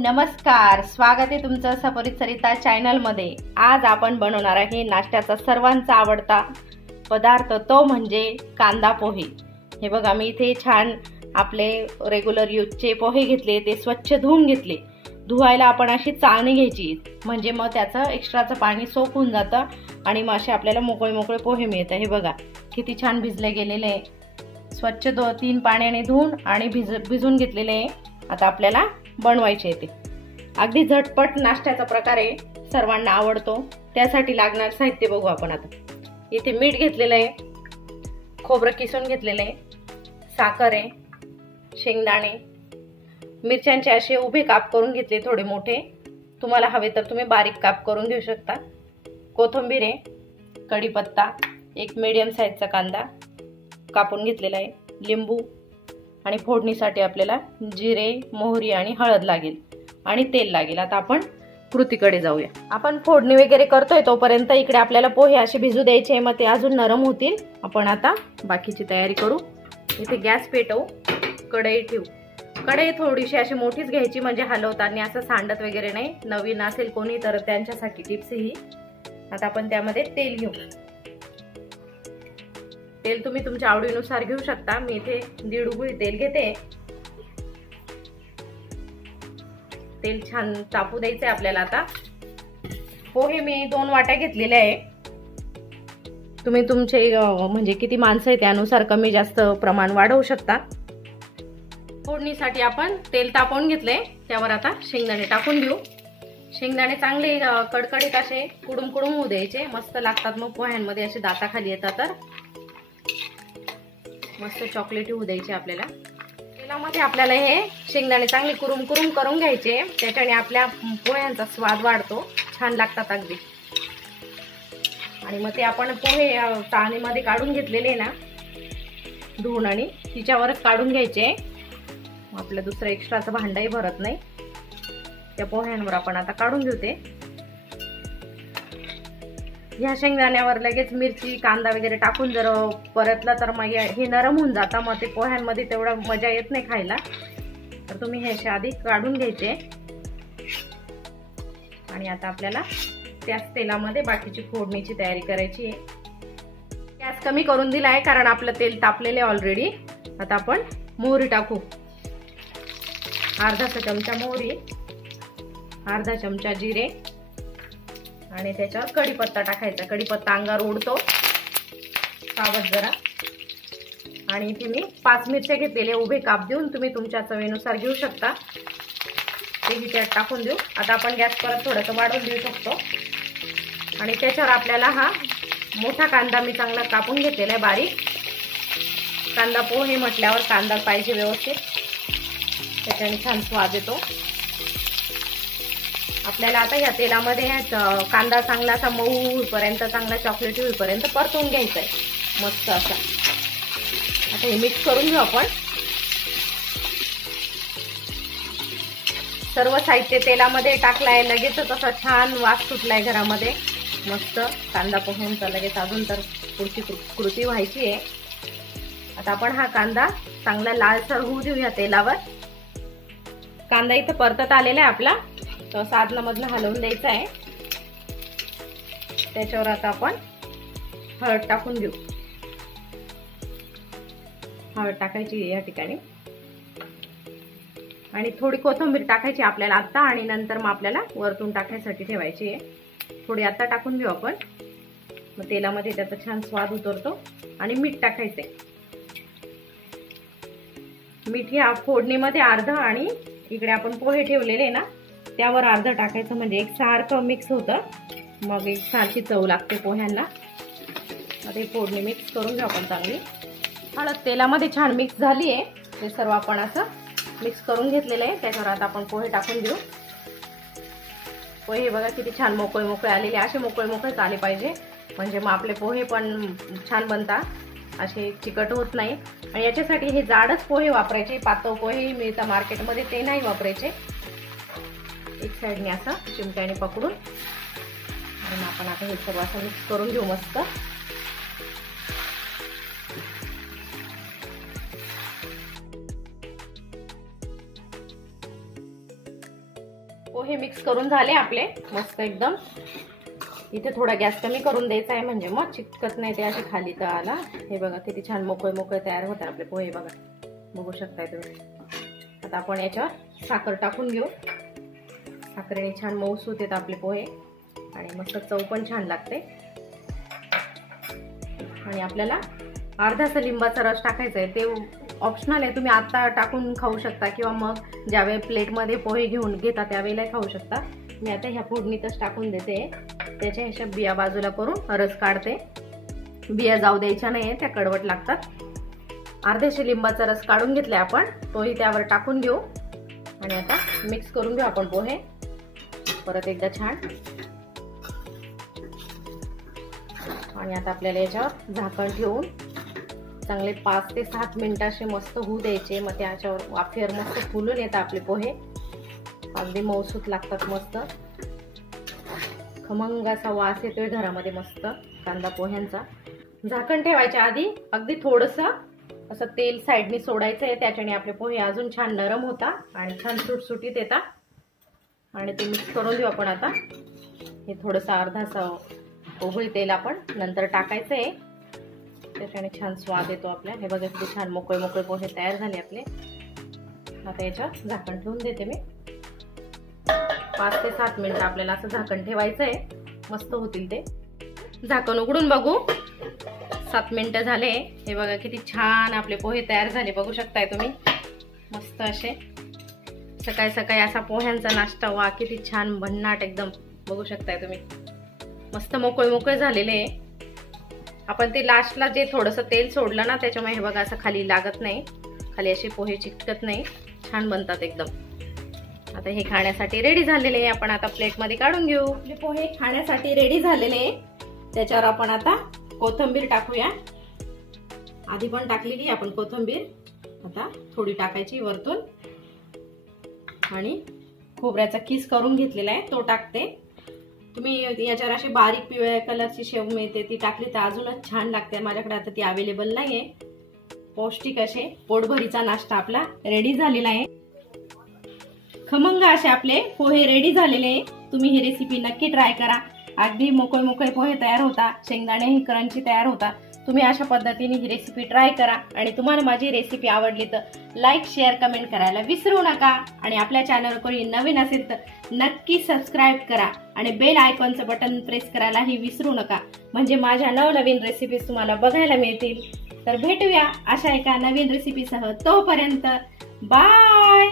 नमस्कार, स्वागत आहे तुमचं सपरित सरिता चॅनल मध्ये। आज आपण बनवणार आहे नाश्त्याचा सर्वांचा आवडता पदार्थ, तो म्हणजे कांदा पोहे। हे बघा, मी इथे छान आपले रेग्युलर यूजचे पोहे घेतले, ते स्वच्छ धुवून घेतले। धुवायला आपण अशी चाळणी घ्यायची, म्हणजे मग त्याचं एक्स्ट्राचं पाणी सोक होऊन जातं आणि मग असे आपल्याला मोकळे मोकळे पोहे मिळतात। हे बघा किती छान भिजले गेलेले आहे, स्वच्छ 2-3 पाण्याने धुवून आणि भिजून घेतलेले आहे। आता आपल्याला बनवायचे ते अगदी झटपट नाश्त्याचा प्रकार आहे, सर्वांना आवडतो। त्यासाठी लागणार साहित्य बघू आपण। आता इथे मीठ घेतलेलं आहे, खोबरं किसून घेतलेलं आहे, साखर आहे, शेंगदाणे, मिरच्यांचे असे उभे काप करून घेतले थोडे मोठे, तुम्हाला हवे तर तुम्ही बारीक काप करून घेऊ शकता। कोथिंबीर आहे, कढीपत्ता, एक मीडियम साईजचा कांदा कापून घेतलेला आहे, लिंबू आणि फोडणीसाठी आपल्याला जिरे, मोहरी आणि हळद लागेल आणि तेल लागेल। आता आपण कृतीकडे जाऊया। आपण फोडणी वगैरे करतोय तोपर्यंत इकडे आपल्याला पोहे असे भिजू द्यायचे, मग ते अजून नरम होतील। आपण आता बाकीची तयारी करू। इथे गॅस पेटवू, कढई ठेवू। कढई थोडीशी अशी मोठीच घ्यायची, म्हणजे हलवताना असं सांडत वगैरे नाही। नवीन असेल कोणी तर त्यांच्यासाठी टिप्स ही। आता आपण त्यामध्ये तेल घेऊ। तेल तुम्ही तुमच्या आवडीनुसार घेऊ शकता। मी इथे 1.5 उकळी तेल घेते। तेल छान तापू द्यायचे आपल्याला। आता पोहे मी 2 वाट्या घेतलेले आहे। तुम्ही तुमचे म्हणजे किती माणसं आहे त्यानुसार कमी जास्त प्रमाण वाढवू शकता। फोडणीसाठी आपण तेल तापवून घेतले, त्यावर आता शेंगदाणे टाकून देऊ। शेंगदाणे चांगले कडकडीत असे कुडूम कुडूम होऊ द्यायचे, मस्त लागतात मग पोह्यांमध्ये, असे दाताखाली येतात तर मस्त चॉकलेटी होऊ द्यायचे आपल्याला। तेलामध्ये आपल्याला हे शेंगदाणे चांगले कुरुम कुरुम करून घ्यायचे, त्याच्याने आपल्या पोह्यांचा स्वाद वाढतो, छान लागतात अगदी। आणि मग ते आपण पोहे चाळणीमध्ये काढून घेतलेले ना धुवून, आणि तिच्यावरच काढून घ्यायचे। आपलं दुसरं एक्स्ट्राचं भांडही भरत नाही। त्या पोह्यांवर आपण आता काढून घेऊ ते। ह्या शेंगदाण्यावर लगेच मिरची, कांदा वगैरे टाकून जर परतलं तर मग हे नरम होऊन जातं, मग ते पोह्यांमध्ये तेवढं मजा येत नाही खायला। तर तुम्ही हे आधी काढून घ्यायचे आणि आता आपल्याला त्याच तेलामध्ये बाकीची फोडणीची तयारी करायची आहे। गॅस कमी करून दिला आहे कारण आपलं तेल तापलेलं आहे ऑलरेडी। आता आपण मोहरी टाकू, अर्धा चमचा मोहरी, अर्धा चमचा जिरे आणि त्याच्यावर कढीपत्ता टाकायचा। कढीपत्ता अंगावर उडतो सावध जरा। आणि इथे मी 5 मिरच्या घेतलेले उभे काप देऊन, तुम्ही तुमच्या चवीनुसार घेऊ शकता। तेही त्यात टाकून देऊ। आता आपण गॅस परत थोडंसं वाढवून देऊ शकतो आणि त्याच्यावर आपल्याला हा मोठा कांदा मी चांगला कापून घेतलेला आहे बारीक। कांदा पोहे म्हटल्यावर कांदा पाहिजे व्यवस्थित, त्याच्याने छान स्वाद येतो आपल्याला। आता या तेलामध्ये कांदा चांगला असा मऊ होईपर्यंत, चांगला चॉकलेटी होईपर्यंत परतून घ्यायचा आहे मस्त असा। आता हे मिक्स करून घेऊ आपण। सर्व साहित्य तेलामध्ये टाकलाय, लगेचच असा छान वास सुटलाय घरामध्ये मस्त कांदा पोह्यांचा। लगेच अजून तर पुढची कृती व्हायची आहे। आता आपण हा कांदा चांगला लालसर होऊ देऊ या तेलावर। कांदा इथं परतत आलेला आहे आपला, तर साधनामधनं हलवून द्यायचा आहे। त्याच्यावर आता आपण हळद टाकून घेऊ। हळद टाकायची या ठिकाणी आणि थोडी कोथिंबीर टाकायची आपल्याला आता, आणि नंतर मग आपल्याला वरतून टाकायसाठी ठेवायची आहे। थोडी आता टाकून घेऊ आपण, मग तेलामध्ये त्याचा छान स्वाद उतरतो। आणि मीठ टाकायचंय, मीठ या फोडणीमध्ये अर्ध आणि इकडे आपण पोहे ठेवलेले ना त्यावर अर्ध टाकायचं, म्हणजे एक सारखं मिक्स होतं, मग एक सारखी चव लागते पोह्यांना। आता ही फोडणी मिक्स करून घेऊ आपण चांगली। हळद तेलामध्ये छान मिक्स झाली आहे, ते सर्व आपण असं मिक्स करून घेतलेलं आहे। त्याच्यावर आता आपण पोहे टाकून घेऊ। पोहे बघा किती छान मोकळे मोकळे आलेले, असे मोकळे मोकळेच आले पाहिजे, म्हणजे मग आपले पोहे पण छान बनतात, असे चिकट होत नाही। आणि याच्यासाठी हे जाडच पोहे वापरायचे, पातळ पोहे मिळतात मार्केटमध्ये ते नाही वापरायचे। एक साइडने असं चिमट्याने पकडून आणि आपण आता हे सर्व असं मिक्स करून घेऊ मस्त। पोहे मिक्स करून झाले आपले मस्त एकदम. इथे थोडा गॅस कमी करून द्यायचा आहे म्हणजे मग चिकटत नाही ते असे खाली तळाला. हे बघा किती छान मोकळे मोकळे तयार होतात आपले पोहे. बघू शकताय तुम्ही. आता आपण याच्यावर साखर टाकून घेऊ. साखरेने छान मऊसूत येतात आपले पोहे आणि मस्त चव पण छान लागते. आणि आपल्याला अर्धासा लिंबाचा रस टाकायचा आहे. ते ऑप्शनल आहे, तुम्ही आता टाकून खाऊ शकता किंवा मग ज्यावेळी प्लेटमध्ये पोहे घेऊन घेता त्यावेळेला खाऊ शकता. मी आता ह्या फोडणीतच टाकून देते. त्याच्या ह्याच्या बिया बाजूला करून रस काढते. बिया जाऊ द्यायच्या नाही, त्या कडवट लागतात. अर्ध्याशे लिंबाचा रस काढून घेतलाय आपण, तोही त्यावर टाकून घेऊ आणि आता मिक्स करून घेऊ आपण पोहे परत एकदा छान. आणि आता आपल्याला याच्यावर झाकण ठेवून चांगले 5 ते 7 मिनिटं असे मस्त होऊ द्यायचे. मग त्याच्यावर वाफेवर मस्त फुलून येतात आपले पोहे. अगदी मऊसूत लागतात मस्त. खमंग असा वास येतोय घरामध्ये मस्त कांदा पोह्यांचा. झाकण ठेवायच्या आधी अगदी थोडंसं असं तेल साईडने सोडायचं आहे. त्याच्याने आपले पोहे अजून छान नरम होतात आणि छान सुटसुटीत येतात. आणि ते मिक्स करून देऊ आपण आता. हे थोडंसं अर्धासा उकळी तेल आपण नंतर टाकायचं आहे. त्याच्याने छान स्वाद येतो आपल्या. हे बघा किती छान मोकळे मोकळे पोहे तयार झाले आपले. आता याच्यावर झाकण ठेवून देते मी. 5 ते 7 मिनिटं आपल्याला असं झाकण ठेवायचं आहे. मस्त होतील ते. झाकण उघडून बघू. 7 मिनिटं झाले. हे बघा किती छान आपले पोहे तयार झाले. बघू शकताय तुम्ही मस्त असे. सकाळी सकाळी असा पोह्यांचा नाश्ता. वा किती छान भन्नाट एकदम. बघू शकताय तुम्ही मस्त मोकळे मोकळे झालेले. आपण ते लास्टला जे थोडंसं तेल सोडलं ना त्याच्यामुळे हे बघा असं खाली लागत नाही. खाली असे पोहे चिकटत नाही. छान बनतात एकदम. आता हे खाण्यासाठी रेडी झालेले आहे. आपण आता प्लेटमध्ये काढून घेऊ. आपले पोहे खाण्यासाठी रेडी झालेले. त्याच्यावर आपण आता कोथिंबीर टाकूया. आधी पण टाकलेली आपण कोथिंबीर. आता थोडी टाकायची वरतून. आणि खोबऱ्याचा किस करून घेतलेला आहे तो टाकते. तुम्ही याच्यावर अशी बारीक पिवळ्या कलरची शेव मिळते ती टाकली तर अजूनच छान लागते. माझ्याकडे आता ती अवेलेबल नाहीये. पौष्टिक असे पोटभरीचा नाश्ता आपला रेडी झालेला आहे. खमंग असे आपले पोहे रेडी झालेले. तुम्ही ही रेसिपी नक्की ट्राय करा. अगदी मोकळे मोकळे पोहे तयार होता. शेंगदाणे क्रंची तयार होता. तुम्ही अशा पद्धतीने ही रेसिपी ट्राय करा. आणि तुम्हाला माझी रेसिपी आवडली तर लाईक शेअर कमेंट करायला विसरू नका. आणि आपल्या चॅनलवर कोणी नवीन असेल तर नक्की सबस्क्राईब करा आणि बेल आयकॉनचं बटन प्रेस करायलाही विसरू नका. म्हणजे माझ्या नवनवीन रेसिपीज तुम्हाला बघायला मिळतील. तर भेटूया अशा एका नवीन रेसिपीसह. तोपर्यंत बाय.